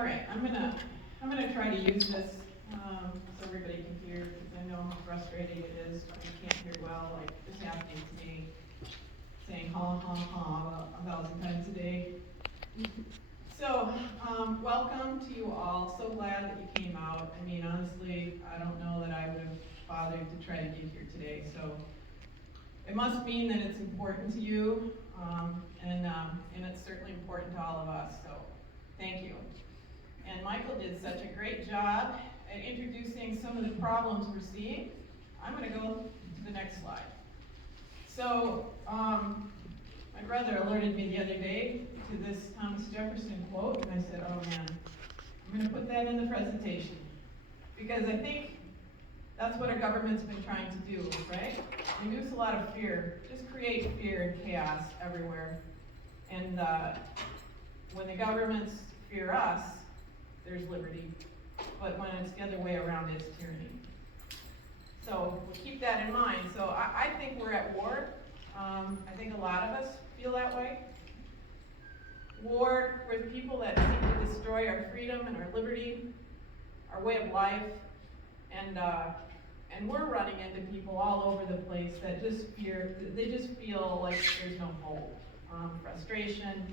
All right, I'm gonna try to use this so everybody can hear, because I know how frustrating it is when you can't hear well, like it's happening to me, saying ha ha ha about 1,000 times a day. So, welcome to you all. So glad that you came out. I mean, honestly, I don't know that I would have bothered to try to get here today. So, it must mean that it's important to you, and it's certainly important to all of us. So, thank you. And Michael did such a great job at introducing some of the problems we're seeing. I'm going to go to the next slide. So, my brother alerted me the other day to this Thomas Jefferson quote, and I said, oh man, I'm going to put that in the presentation. Because I think that's what our government's been trying to do, right? Induce a lot of fear, just create fear and chaos everywhere. And when the governments fear us, there's liberty. But when it's the other way around, it's tyranny. So we'll keep that in mind. So I think we're at war. I think a lot of us feel that way. War with people that seek to destroy our freedom and our liberty, our way of life, and we're running into people all over the place that just feel like there's no hope, frustration,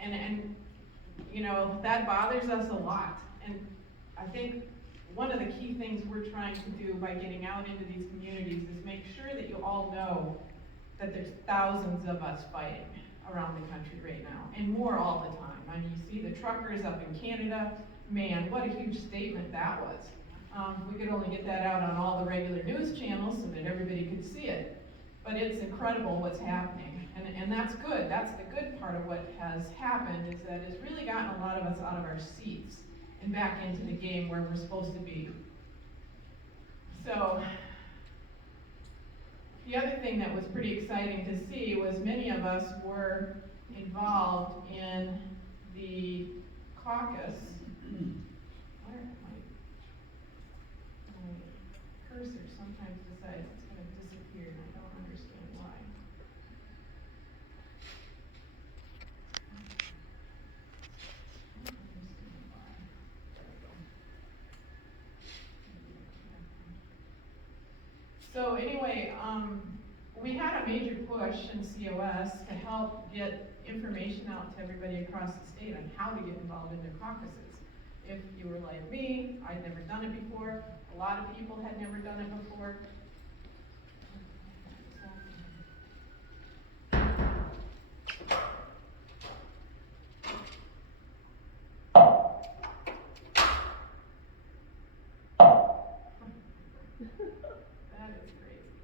and you know, that bothers us a lot. And I think one of the key things we're trying to do by getting out into these communities is make sure that you all know that there's thousands of us fighting around the country right now, and more all the time. I mean, you see the truckers up in Canada. Man, what a huge statement that was. We could only get that out on all the regular news channels so that everybody could see it. But it's incredible what's happening, and that's good. That's the good part of what has happened, is that it's really gotten a lot of us out of our seats and back into the game where we're supposed to be. So, the other thing that was pretty exciting to see was many of us were involved in the caucus. Where my cursor sometimes decides it's going to disappear, and I don't understand why. So anyway, we had a major push in COS to help get information out to everybody across the state on how to get involved in their caucuses. If you were like me, I'd never done it before. A lot of people had never done it before. That is crazy.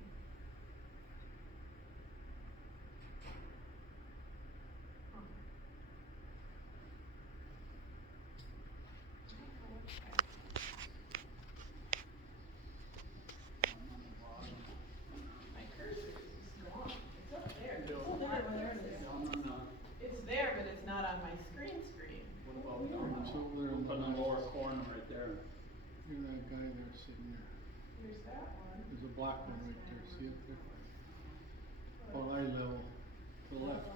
My cursor is gone. It's up there. It's there, but it's not on my screen. It's over there in the lower corner right there. Look at that guy there sitting there. There's that one. There's a black one right there. See it there? About eye level. To the left.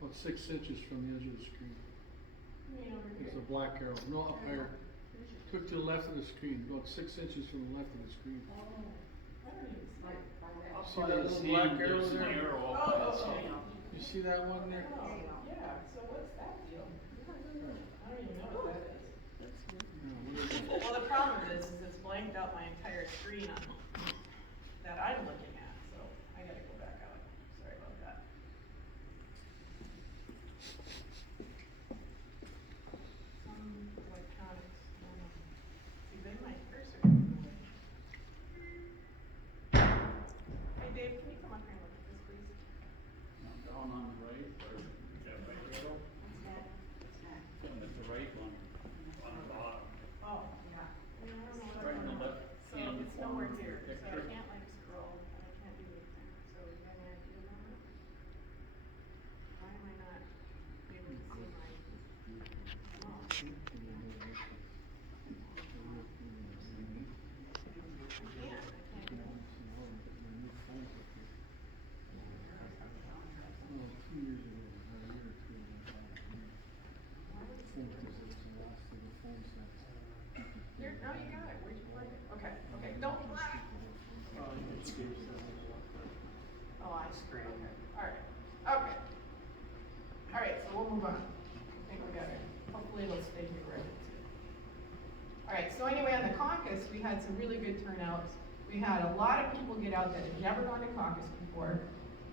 About 6 inches from the edge of the screen. You mean over here? There's a black arrow. No, up higher. Took to the left of the screen. About 6 inches from the left of the screen. Oh, I don't even see it. See that little black arrow there? Oh. You see that one there? Oh, yeah, so what's that deal? I don't even know what that is. Well, the problem is it's blanked out my entire screen that I'm looking at, so I gotta go back out. Sorry about that. Electronics. See, then my cursor goes away. Hey Dave, can you come up here and look at this, please? Down on the right, or is that right arrow? That's the right one, on the bottom. Oh, yeah. I don't know what Right I'm on the doing. left So hand it's corner nowhere of the here, so I picture. can't like scroll, and I can't do anything. So you got any idea on that? Why am I not able to see my? had some really good turnouts. We had a lot of people get out that had never gone to caucus before.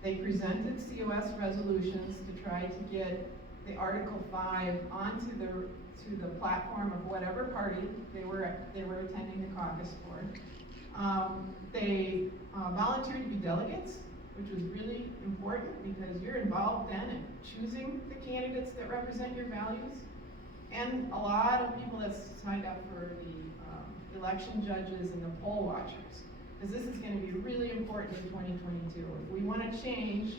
They presented COS resolutions to try to get the Article 5 onto the platform of whatever party they were attending the caucus for. They volunteered to be delegates, which was really important because you're involved then in choosing the candidates that represent your values. And a lot of people that signed up for the election judges and the poll watchers, because this is going to be really important in 2022. If we want to change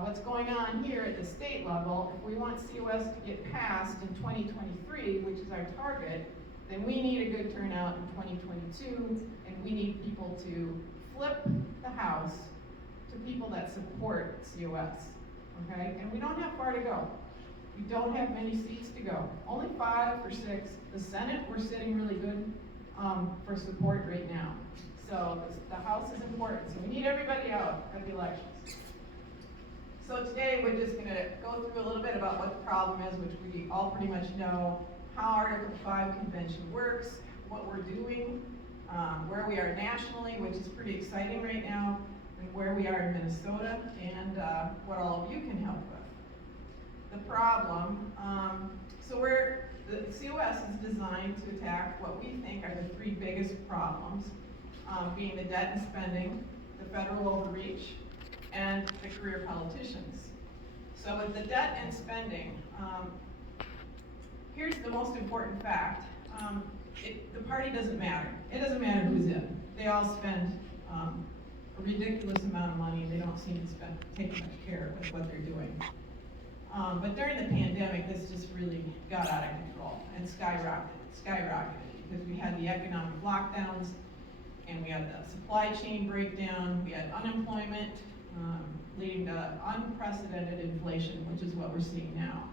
what's going on here at the state level, if we want COS to get passed in 2023, which is our target, then we need a good turnout in 2022, and we need people to flip the House to people that support COS, okay? And we don't have far to go. We don't have many seats to go. Only 5 or 6. The Senate, we're sitting really good for support right now. So the House is important. So we need everybody out at the elections. So today we're just going to go through a little bit about what the problem is, which we all pretty much know, how Article 5 convention works, what we're doing, where we are nationally, which is pretty exciting right now, and where we are in Minnesota, and what all of you can help with. The problem, the COS is designed to attack what we think are the 3 biggest problems, being the debt and spending, the federal overreach, and the career politicians. So with the debt and spending, here's the most important fact. The party doesn't matter. It doesn't matter who's in. They all spend a ridiculous amount of money. They don't seem to take much care with what they're doing. But during the pandemic, this just really got out of control and skyrocketed because we had the economic lockdowns and we had the supply chain breakdown, we had unemployment, leading to unprecedented inflation, which is what we're seeing now.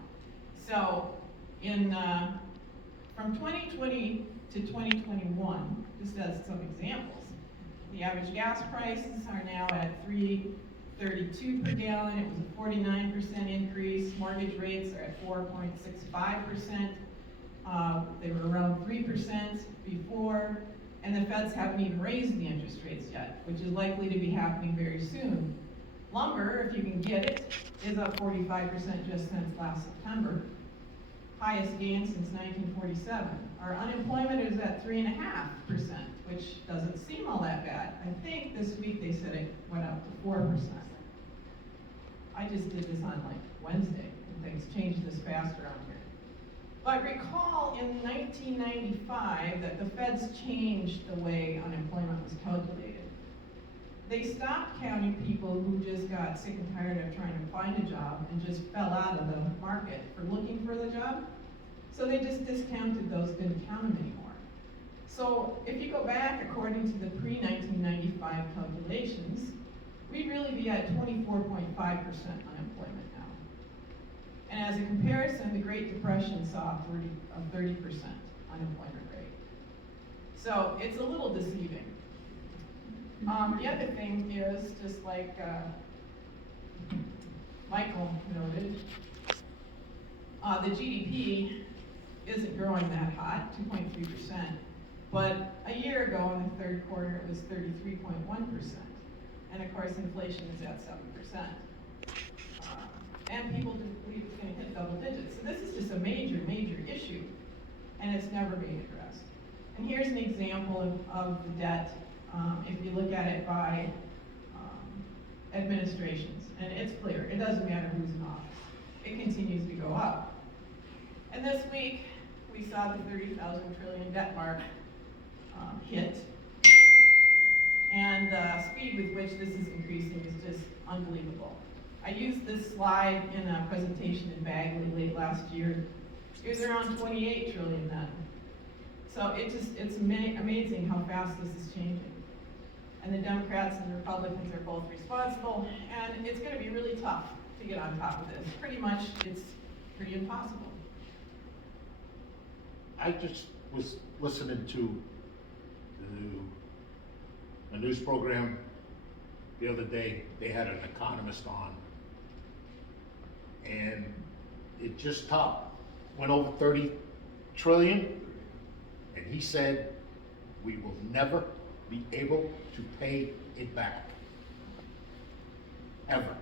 So from 2020 to 2021, just as some examples, the average gas prices are now at $3.32 per gallon. It was a 49% increase. Mortgage rates are at 4.65%. They were around 3% before, and the feds haven't even raised the interest rates yet, which is likely to be happening very soon. Lumber, if you can get it, is up 45% just since last September. Highest gain since 1947. Our unemployment is at 3.5%, which doesn't seem all that bad. I think this week they said it went up to 4%. I just did this on like Wednesday, and things changed this fast around here. But recall in 1995 that the feds changed the way unemployment was calculated. They stopped counting people who just got sick and tired of trying to find a job and just fell out of the market for looking for the job. So they just discounted those, didn't count them anymore. So if you go back according to the pre-1995 calculations, we'd really be at 24.5% unemployment now. And as a comparison, the Great Depression saw a 30% unemployment rate. So it's a little deceiving. The other thing is, just like Michael noted, the GDP isn't growing that hot, 2.3%. But a year ago in the third quarter, it was 33.1%. And of course, inflation is at 7%. And people didn't believe it's going to hit double digits. So this is just a major, major issue, and it's never being addressed. And here's an example of the debt. If you look at it by administrations, and it's clear, it doesn't matter who's in office. It continues to go up. And this week, we saw the 30,000 trillion debt mark hit. And the speed with which this is increasing is just unbelievable. I used this slide in a presentation in Bagley late last year. It was around 28 trillion then. So it's amazing how fast this is changing. And the Democrats and the Republicans are both responsible, and it's going to be really tough to get on top of this. Pretty much, it's pretty impossible. I just was listening to a news program the other day. They had an economist on, and it just went over 30 trillion, and he said we will never be able to pay it back. Ever.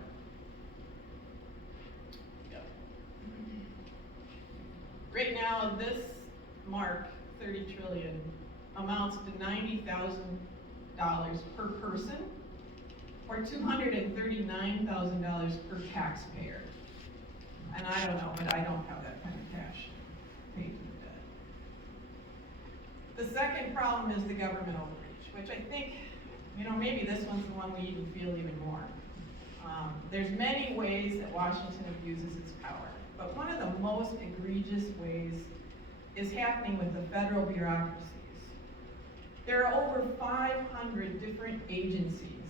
Right now, this mark, 30 trillion, amounts to $90,000 per person, or $239,000 per taxpayer. And I don't know, but I don't have that kind of cash paid for debt. The second problem is the government overreach, which I think, maybe this one's the one we even feel even more. There's many ways that Washington abuses its power, but one of the most egregious ways is happening with the federal bureaucracies. There are over 500 different agencies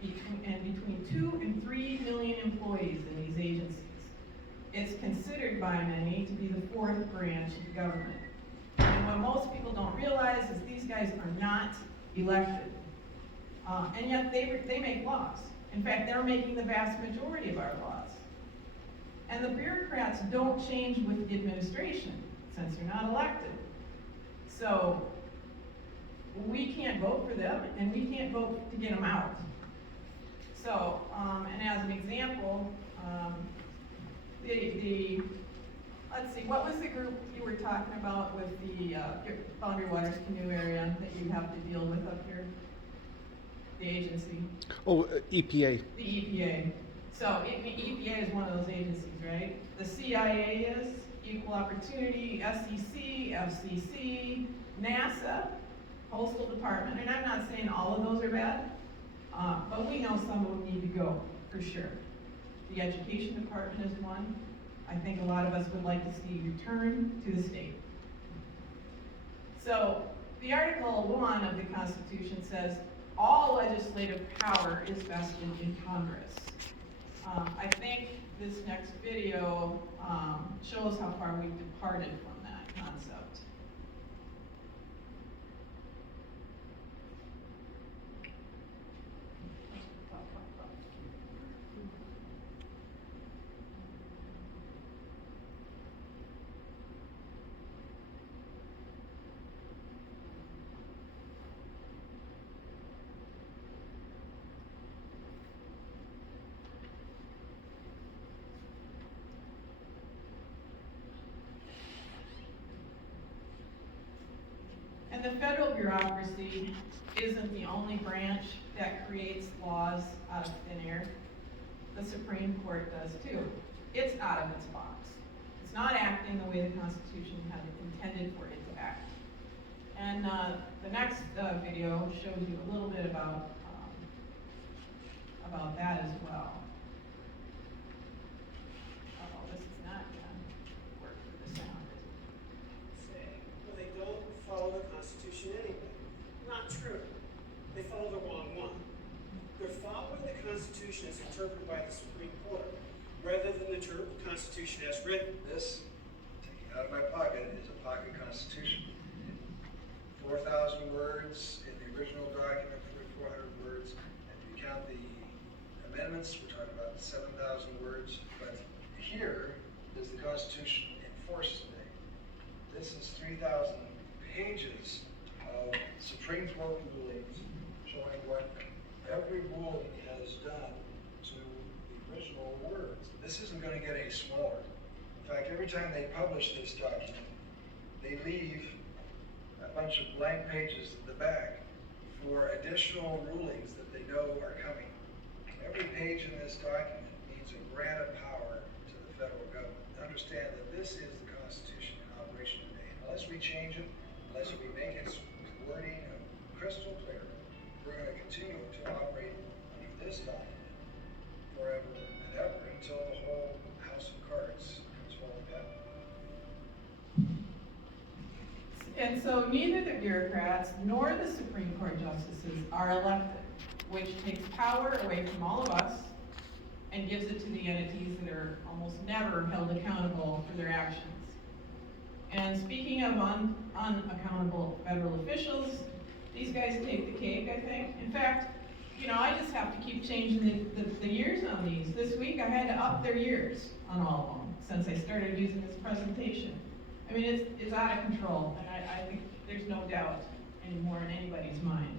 between 2 and 3 million employees in these agencies. It's considered by many to be the fourth branch of the government. And what most people don't realize is these guys are not elected. And yet they make laws. In fact, they're making the vast majority of our laws. And the bureaucrats don't change with the administration, since they're not elected. So we can't vote for them, and we can't vote to get them out. So, and as an example, let's see, what was the group you were talking about with the Boundary Waters Canoe area that you have to deal with up here? The agency? Oh, EPA. The EPA. So EPA is one of those agencies, right? The CIA is Equal Opportunity, SEC, FCC, NASA, Postal Department, and I'm not saying all of those are bad, but we know some of them need to go, for sure. The Education Department is one. I think a lot of us would like to see return to the state. So the Article 1 of the Constitution says all legislative power is vested in Congress. I think this next video shows how far we've departed from that concept. And the federal bureaucracy isn't the only branch that creates laws out of thin air. The Supreme Court does too. It's out of its box. It's not acting the way the Constitution had intended for it to act. And the next video shows you a little bit about that as well. Uh-oh, this is not gonna work for the sound, is it? Well, they don't follow the Constitution anyway. Not true. They follow the wrong one. They're following the Constitution as interpreted by the Supreme Court, rather than the Constitution as written. This, taken out of my pocket, is a pocket constitution. 4,000 words in the original document, 4,400 words. And if you count the amendments, we're talking about 7,000 words. But here is the Constitution in force today. This is 3,000 pages of Supreme Court rulings showing what every ruling has done to the original words. This isn't going to get any smaller. In fact, every time they publish this document, they leave a bunch of blank pages at the back for additional rulings that they know are coming. Every page in this document means a grant of power to the federal government. Understand that this is the Constitution in operation today. Unless we change it, unless we make its wording crystal clear, we're going to continue to operate under this document forever and ever until the whole house of cards comes falling down. And so neither the bureaucrats nor the Supreme Court justices are elected, which takes power away from all of us and gives it to the entities that are almost never held accountable for their actions. And speaking of unaccountable federal officials, these guys take the cake, I think. In fact, I just have to keep changing the years on these. This week I had to up their years on all of them since I started using this presentation. I mean, it's out of control, and I think there's no doubt. anymore in anybody's mind.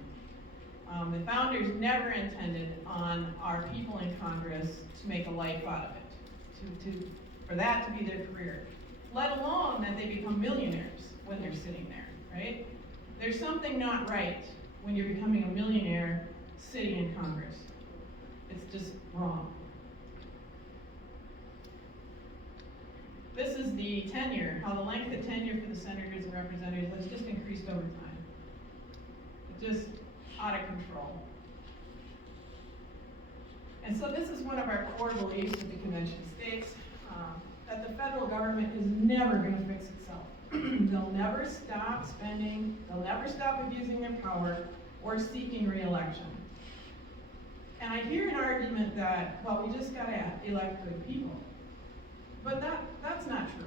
The founders never intended on our people in Congress to make a life out of it, for that to be their career, let alone that they become millionaires when they're sitting there, right? There's something not right when you're becoming a millionaire sitting in Congress. It's just wrong. This is the tenure, how the length of tenure for the senators and representatives has just increased over time. It's just out of control. And so this is one of our core beliefs at the convention states, that the federal government is never going to fix itself. They'll never stop spending, they'll never stop abusing their power or seeking re-election. And I hear an argument that, well, we just got to elect good people. But that's not true.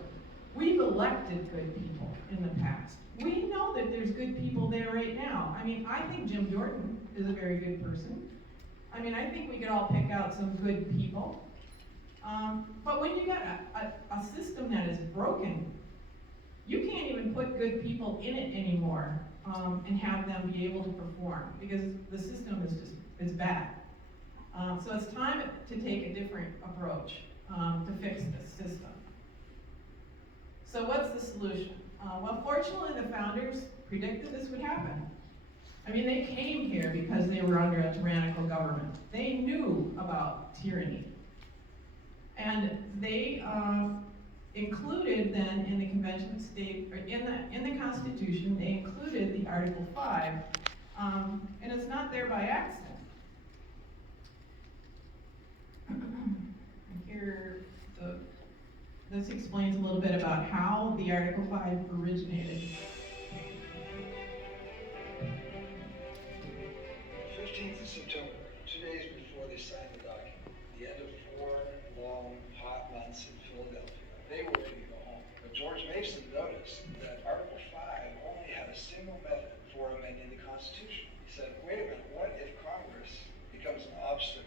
We've elected good people in the past. We know that there's good people there right now. I mean, I think Jim Jordan is a very good person. I mean, I think we could all pick out some good people. But when you got a system that is broken, you can't even put good people in it anymore and have them be able to perform because the system is bad. So it's time to take a different approach to fix this system. So what's the solution? Well, fortunately, the founders predicted this would happen. I mean, they came here because they were under a tyrannical government. They knew about tyranny. And they included then in the Convention of State, or in the Constitution, they included the Article 5, and it's not there by accident. Here, this explains a little bit about how the Article 5 originated. 15th of September, 2 days before they signed the document, the end of 4 long, hot months in Philadelphia. They were ready to go home. But George Mason noticed that Article 5 only had a single method for amending the Constitution. He said, wait a minute, what if Congress becomes an obstacle?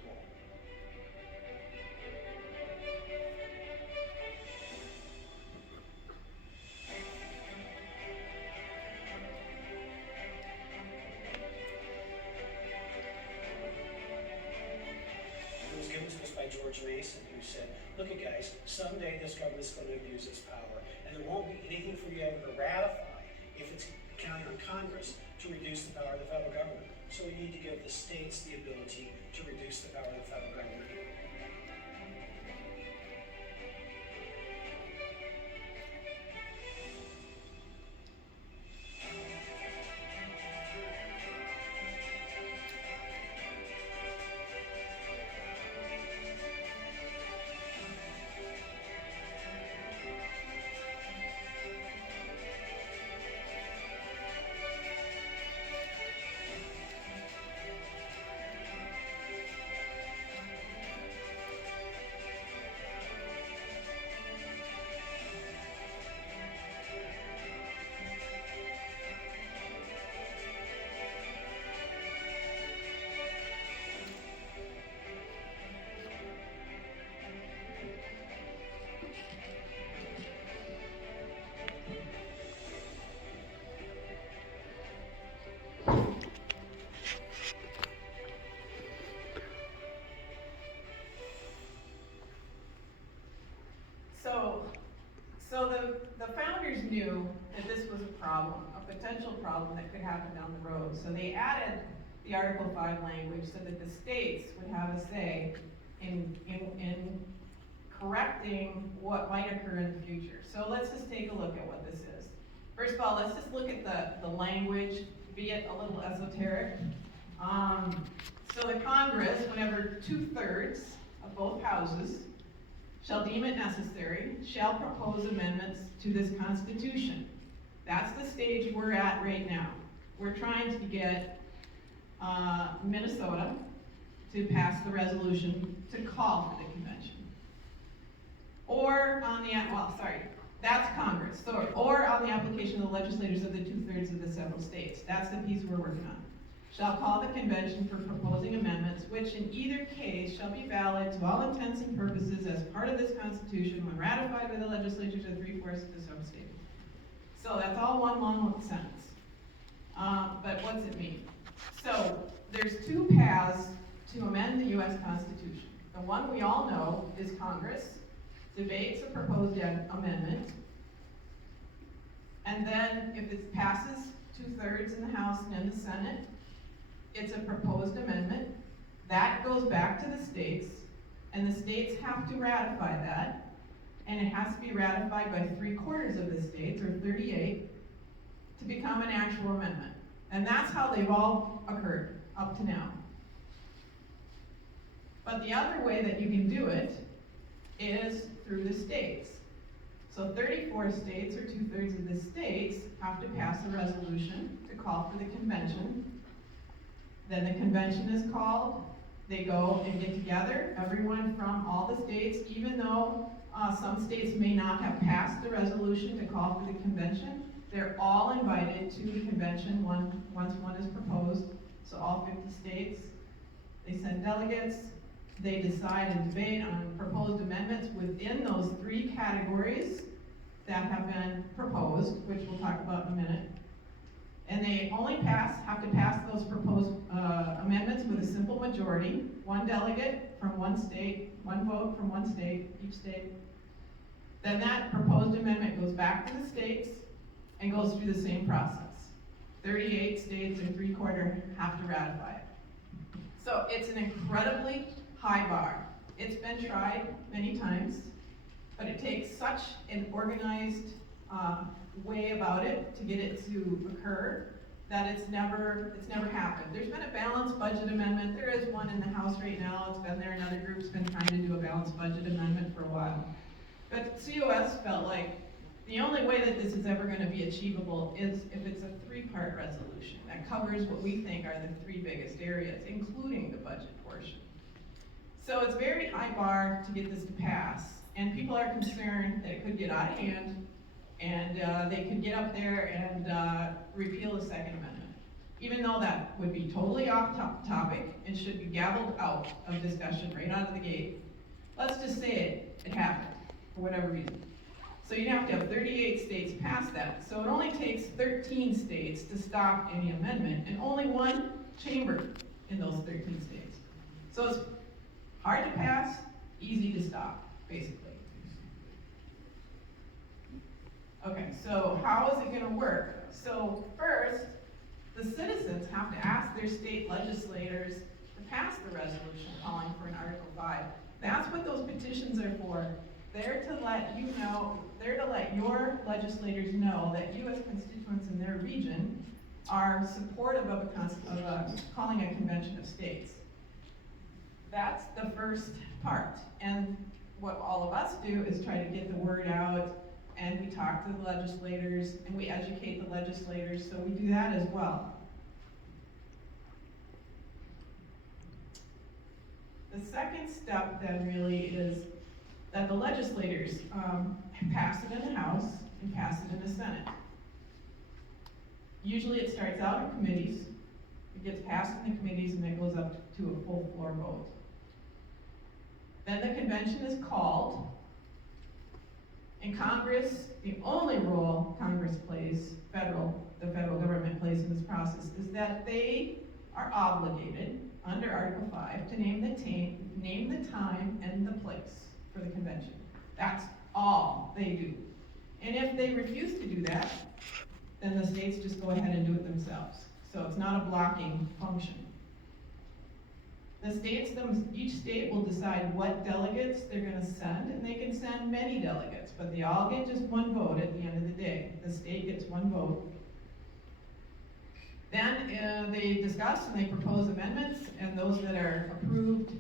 George Mason, who said, look at guys, someday this government's going to abuse its power, and there won't be anything for you ever to ratify if it's counting on Congress to reduce the power of the federal government. So we need to give the states the ability to reduce the power of the federal government. So the founders knew that this was a problem, a potential problem that could happen down the road. So they added the Article 5 language so that the states would have a say in correcting what might occur in the future. So let's just take a look at what this is. First of all, let's just look at the language, be it a little esoteric. So the Congress, whenever 2/3 of both houses shall deem it necessary, shall propose amendments to this Constitution. That's the stage we're at right now. We're trying to get Minnesota to pass the resolution to call for the convention. Or on the, that's Congress. So, or on the application of the legislators of the 2/3 of the several states. That's the piece we're working on. Shall call the convention for proposing amendments, which in either case shall be valid to all intents and purposes as part of this Constitution when ratified by the legislatures of 3/4 of the several states. So that's all one long sentence. But what's it mean? So, there's two paths to amend the US Constitution. The one we all know is Congress debates a proposed amendment, and then if it passes 2/3 in the House and in the Senate, it's a proposed amendment. That goes back to the states, and the states have to ratify that, and it has to be ratified by 3/4 of the states, or 38, to become an actual amendment. And that's how they've all occurred up to now. But the other way that you can do it is through the states. So 34 states, or 2/3 of the states, have to pass a resolution to call for the convention. Then the convention is called, they go and get together, everyone from all the states, even though some states may not have passed the resolution to call for the convention, they're all invited to the convention once one is proposed. So all 50 states, they send delegates, they decide and debate on proposed amendments within those 3 categories that have been proposed, which we'll talk about in a minute. And they only have to pass those proposed amendments with a simple majority, 1 delegate from 1 state, 1 vote from 1 state, each state. Then that proposed amendment goes back to the states and goes through the same process. 38 states, or 3/4, have to ratify it. So it's an incredibly high bar. It's been tried many times, but it takes such an organized way about it to get it to occur that it's never happened. There's been a balanced budget amendment. There is one in the House right now. It's been there. Another group's been trying to do a balanced budget amendment for a while. But COS felt like the only way that this is ever going to be achievable is if it's a 3-part resolution that covers what we think are the 3 biggest areas, including the budget portion. So it's a very high bar to get this to pass, and people are concerned that it could get out of hand, and they could get up there and repeal the Second Amendment. Even though that would be totally off topic and should be gavelled out of discussion right out of the gate. Let's just say it happened, for whatever reason. So you'd have to have 38 states pass that. So it only takes 13 states to stop any amendment, and only 1 chamber in those 13 states. So it's hard to pass, easy to stop, basically. Okay, so how is it gonna work? So first, the citizens have to ask their state legislators to pass the resolution calling for an Article 5. That's what those petitions are for. They're to let you know, they're to let your legislators know that you as constituents in their region are supportive of calling a convention of states. That's the first part. And what all of us do is try to get the word out, and we talk to the legislators, and we educate the legislators, so we do that as well. The second step then really is that the legislators pass it in the House and pass it in the Senate. Usually it starts out in committees, it gets passed in the committees, and then goes up to a full floor vote. Then the convention is called, and Congress, the only role Congress plays, the federal government plays in this process, is that they are obligated, under Article 5, to name the time and the place for the convention. That's all they do. And if they refuse to do that, then the states just go ahead and do it themselves. So it's not a blocking function. The states, each state will decide what delegates they're gonna send, and they can send many delegates, but they all get just 1 vote at the end of the day. The state gets 1 vote. Then they discuss and they propose amendments, and those that are approved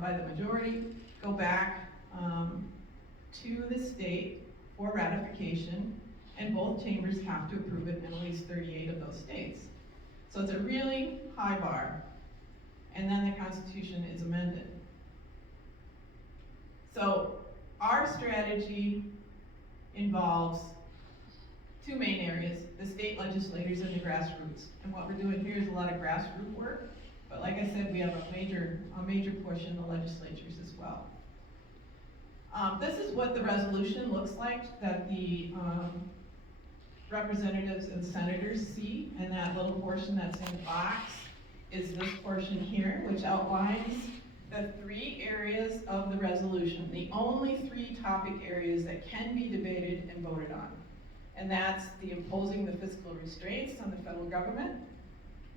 by the majority go back to the state for ratification, and both chambers have to approve it in at least 38 of those states. So it's a really high bar. And then the Constitution is amended. So our strategy involves 2 main areas, the state legislators and the grassroots. And what we're doing here is a lot of grassroots work, but like I said, we have a major push in the legislatures as well. This is what the resolution looks like that the representatives and senators see, and that little portion that's in the box is this portion here, which outlines the 3 areas of the resolution, the only 3 topic areas that can be debated and voted on. And that's the imposing the fiscal restraints on the federal government,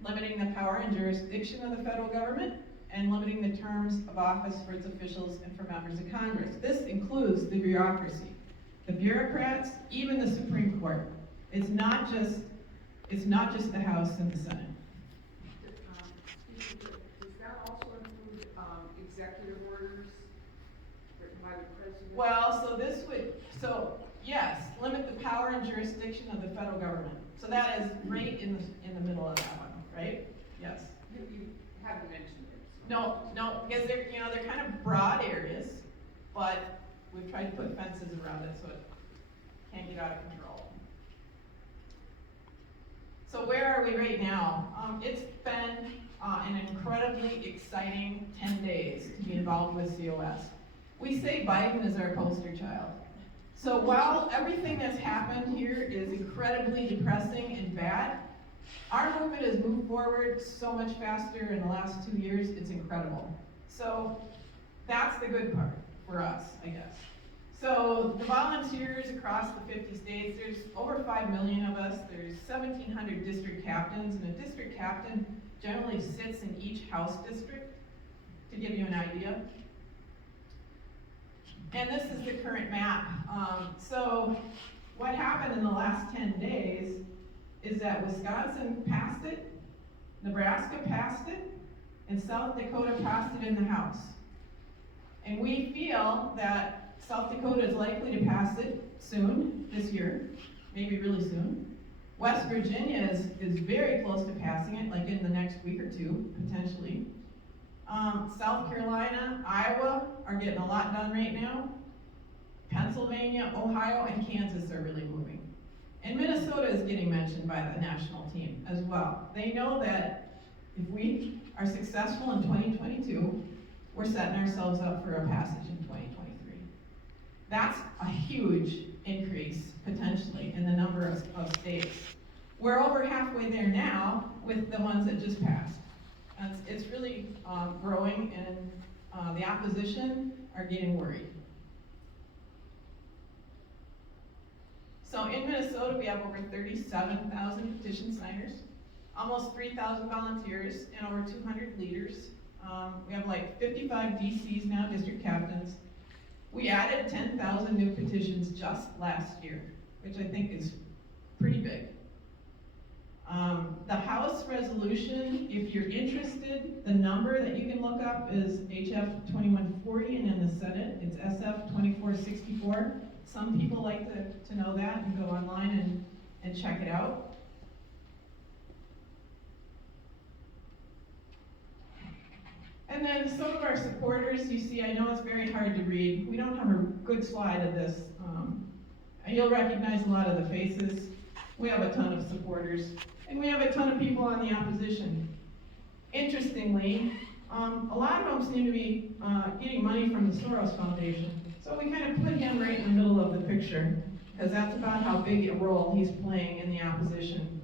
limiting the power and jurisdiction of the federal government, and limiting the terms of office for its officials and for members of Congress. This includes the bureaucracy, the bureaucrats, even the Supreme Court. It's not just the House and the Senate. Does that also include executive orders written by the president? Well, yes, limit the power and jurisdiction of the federal government. So that is right in the middle of that one, right? Yes. You haven't mentioned it. No, because they're kind of broad areas, but we've tried to put fences around it so it can't get out of control. So where are we right now? It's been an incredibly exciting 10 days to be involved with COS. We say Biden is our poster child. So while everything that's happened here is incredibly depressing and bad, our movement has moved forward so much faster in the last 2 years, it's incredible. So that's the good part for us, I guess. So the volunteers across the 50 states, there's over 5 million of us, there's 1,700 district captains, and a district captain generally sits in each House district, to give you an idea. And this is the current map. So what happened in the last 10 days is that Wisconsin passed it, Nebraska passed it, and South Dakota passed it in the House. And we feel that South Dakota is likely to pass it soon, this year, maybe really soon. West Virginia is very close to passing it, like in the next week or 2, potentially. South Carolina, Iowa are getting a lot done right now. Pennsylvania, Ohio, and Kansas are really moving. And Minnesota is getting mentioned by the national team as well. They know that if we are successful in 2022, we're setting ourselves up for a passage in 2023. That's a huge increase, potentially, in the number of states. We're over halfway there now with the ones that just passed. It's really growing, and the opposition are getting worried. So in Minnesota, we have over 37,000 petition signers, almost 3,000 volunteers, and over 200 leaders. We have like 55 DCs now, district captains. We added 10,000 new petitions just last year, which I think is pretty big. The House resolution, if you're interested, the number that you can look up is HF 2140, and in the Senate, it's SF 2464. Some people like to know that and go online and check it out. And then some of our supporters, you see, I know it's very hard to read. We don't have a good slide of this. You'll recognize a lot of the faces. We have a ton of supporters. And we have a ton of people on the opposition. Interestingly, a lot of them seem to be getting money from the Soros Foundation. So we kind of put him right in the middle of the picture, because that's about how big a role he's playing in the opposition.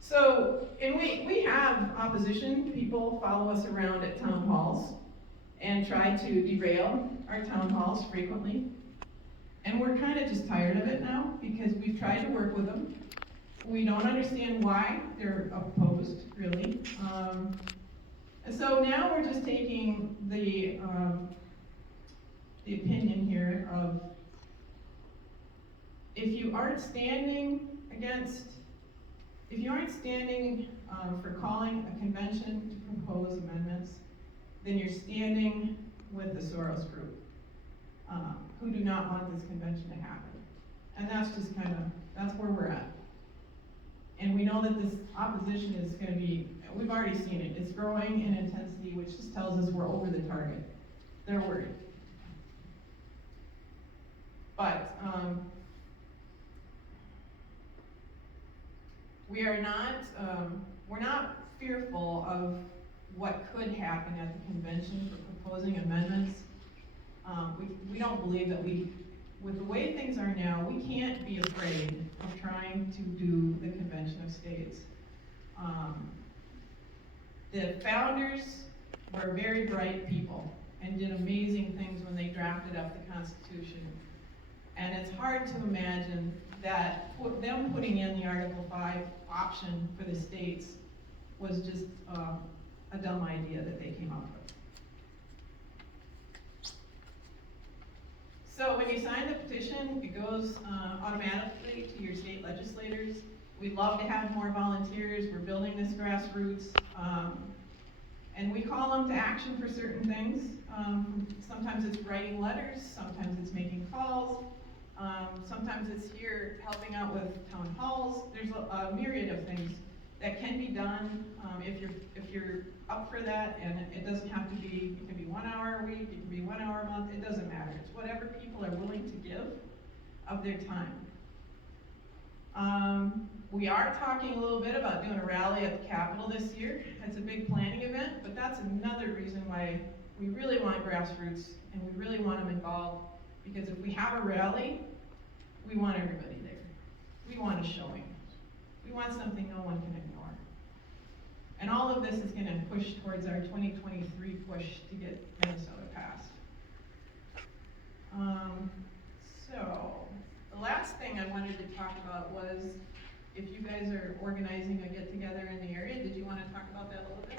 So, and we have opposition. People follow us around at town halls and try to derail our town halls frequently. And we're kind of just tired of it now, because we've tried to work with them. We don't understand why they're opposed, really. And so now we're just taking the opinion here of, if you aren't standing for calling a convention to propose amendments, then you're standing with the Soros group, who do not want this convention to happen. And that's just that's where we're at. And we know that this opposition is going to be, we've already seen it, it's growing in intensity, which just tells us we're over the target. They're worried. But we're not fearful of what could happen at the convention for proposing amendments. We don't believe that we with the way things are now, we can't be afraid of trying to do the Convention of States. The founders were very bright people and did amazing things when they drafted up the Constitution. And it's hard to imagine that them putting in the Article 5 option for the states was just a dumb idea that they came up with. So when you sign the petition, it goes automatically to your state legislators. We'd love to have more volunteers. We're building this grassroots. And we call them to action for certain things. Sometimes it's writing letters, sometimes it's making calls, sometimes it's here helping out with town halls. There's a myriad of things that can be done if you're up for that, and it doesn't have to be, it can be 1 hour a week, it can be 1 hour a month, it doesn't matter. It's whatever people are willing to give of their time. We are talking a little bit about doing a rally at the Capitol this year. It's a big planning event, but that's another reason why we really want grassroots and we really want them involved, because if we have a rally, we want everybody there. We want a showing. We want something no one can ignore. And all of this is gonna push towards our 2023 push to get Minnesota passed. So, the last thing I wanted to talk about was if you guys are organizing a get-together in the area. Did you want to talk about that a little bit?